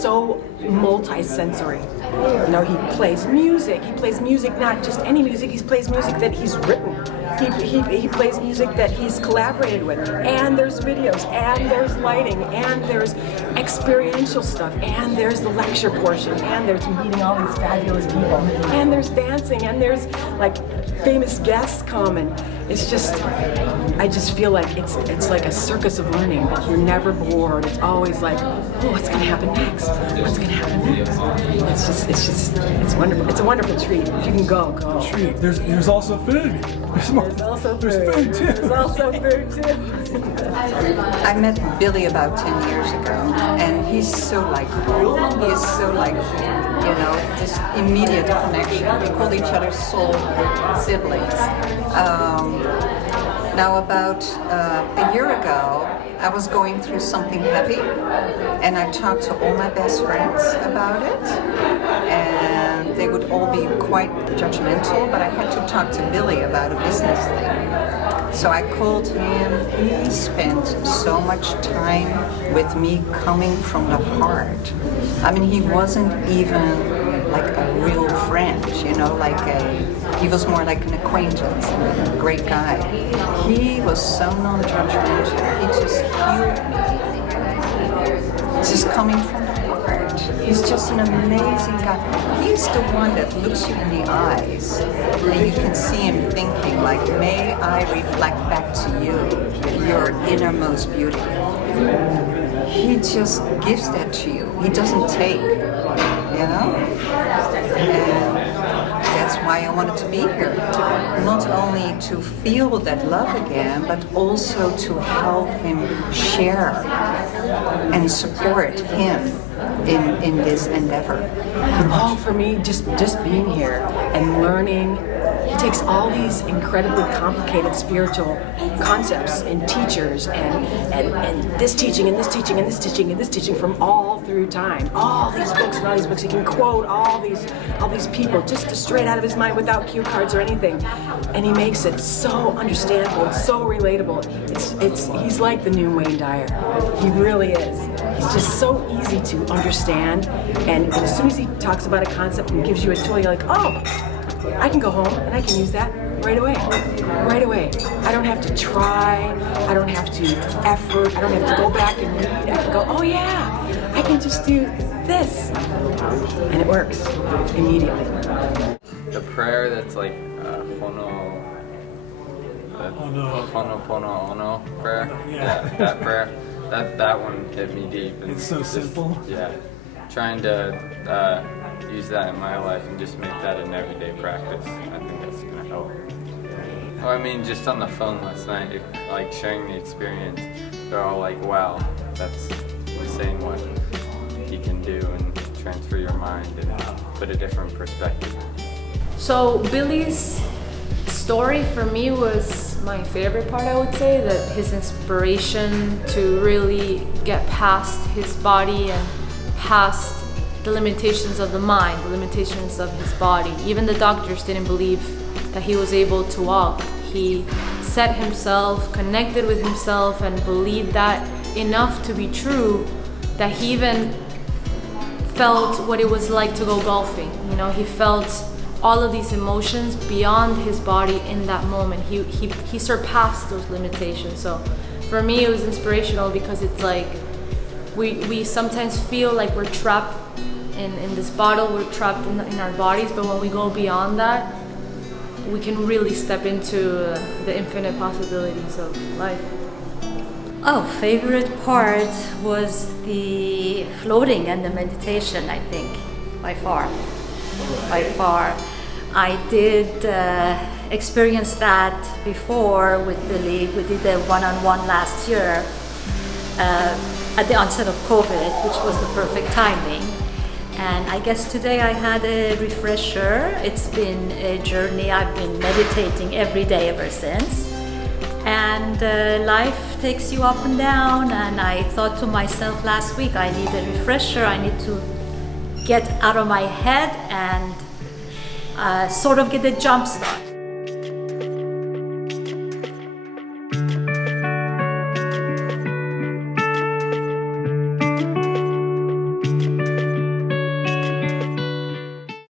so multi-sensory. You know, he plays music. He plays music, not just any music. He plays music that he's written. He plays music that he's collaborated with. And there's videos, and there's lighting, and there's experiential stuff, and there's the lecture portion, and there's meeting all these fabulous people, and there's dancing, and there's like famous guests come, and it's just, I just feel like it's like a circus of learning. You're never bored. It's always like, oh, what's going to happen next? What's going to happen next? It's wonderful. It's a wonderful treat. If you can go. Treat. There's also food. There's also food. There's food too. There's also food too. I met Billy about 10 years ago, and he's so likable. He is so like, you know, this immediate connection. We call each other soul siblings. Now about a year ago, I was going through something heavy, and I talked to all my best friends about it, and they would all be quite judgmental, but I had to talk to Billy about a business thing. So I called him. He spent so much time with me coming from the heart. I mean, he wasn't even like a real friend, you know, he was more like an acquaintance, a great guy. He was so non-judgmental. He just healed me. Just coming from the heart. He's just an amazing guy. He's the one that looks you in the eyes, and you can see him thinking, like, may I reflect back to you your innermost beauty. He just gives that to you. He doesn't take, you know? And that's why I wanted to be here, to not only to feel that love again, but also to help him share and support him in this endeavor. All for me, just being here and learning. He takes all these incredibly complicated spiritual concepts and teachers and this teaching and this teaching and this teaching and this teaching from all through time. All these books and all these books. He can quote all these people just straight out of his mind without cue cards or anything. And he makes it so understandable and so relatable. He's like the new Wayne Dyer. He really is. He's just so easy to understand. And as soon as he talks about a concept and gives you a tool, you're like, oh, I can go home and I can use that right away. Right away. I don't have to try. I don't have to effort. I don't have to go back and read. I can go, oh yeah, I can just do this. And it works immediately. The prayer that's like Ho'oponopono prayer. Yeah, that prayer. That one hit me deep. It's so simple. Yeah. Trying to use that in my life and just make that an everyday practice. I think that's gonna help. Well, I mean, just on the phone last night, like sharing the experience, they're all like, wow, that's insane what he can do and transfer your mind and put a different perspective. So Billy's story for me was my favorite part, I would say, that his inspiration to really get past his body and past the limitations of the mind, the limitations of his body. Even the doctors didn't believe that he was able to walk. He set himself, connected with himself, and believed that enough to be true that he even felt what it was like to go golfing. You know, he felt all of these emotions beyond his body in that moment. He surpassed those limitations. So for me, it was inspirational because it's like we sometimes feel like we're trapped in this bottle, we're trapped in our bodies, but when we go beyond that, we can really step into the infinite possibilities of life. Oh, favorite part was the floating and the meditation, I think, by far. By far. I did experience that before with Billy. We did a one-on-one last year at the onset of COVID, which was the perfect timing. And I guess today I had a refresher. It's been a journey. I've been meditating every day ever since. And life takes you up and down. And I thought to myself last week, I need a refresher. I need to get out of my head and sort of get a jump start.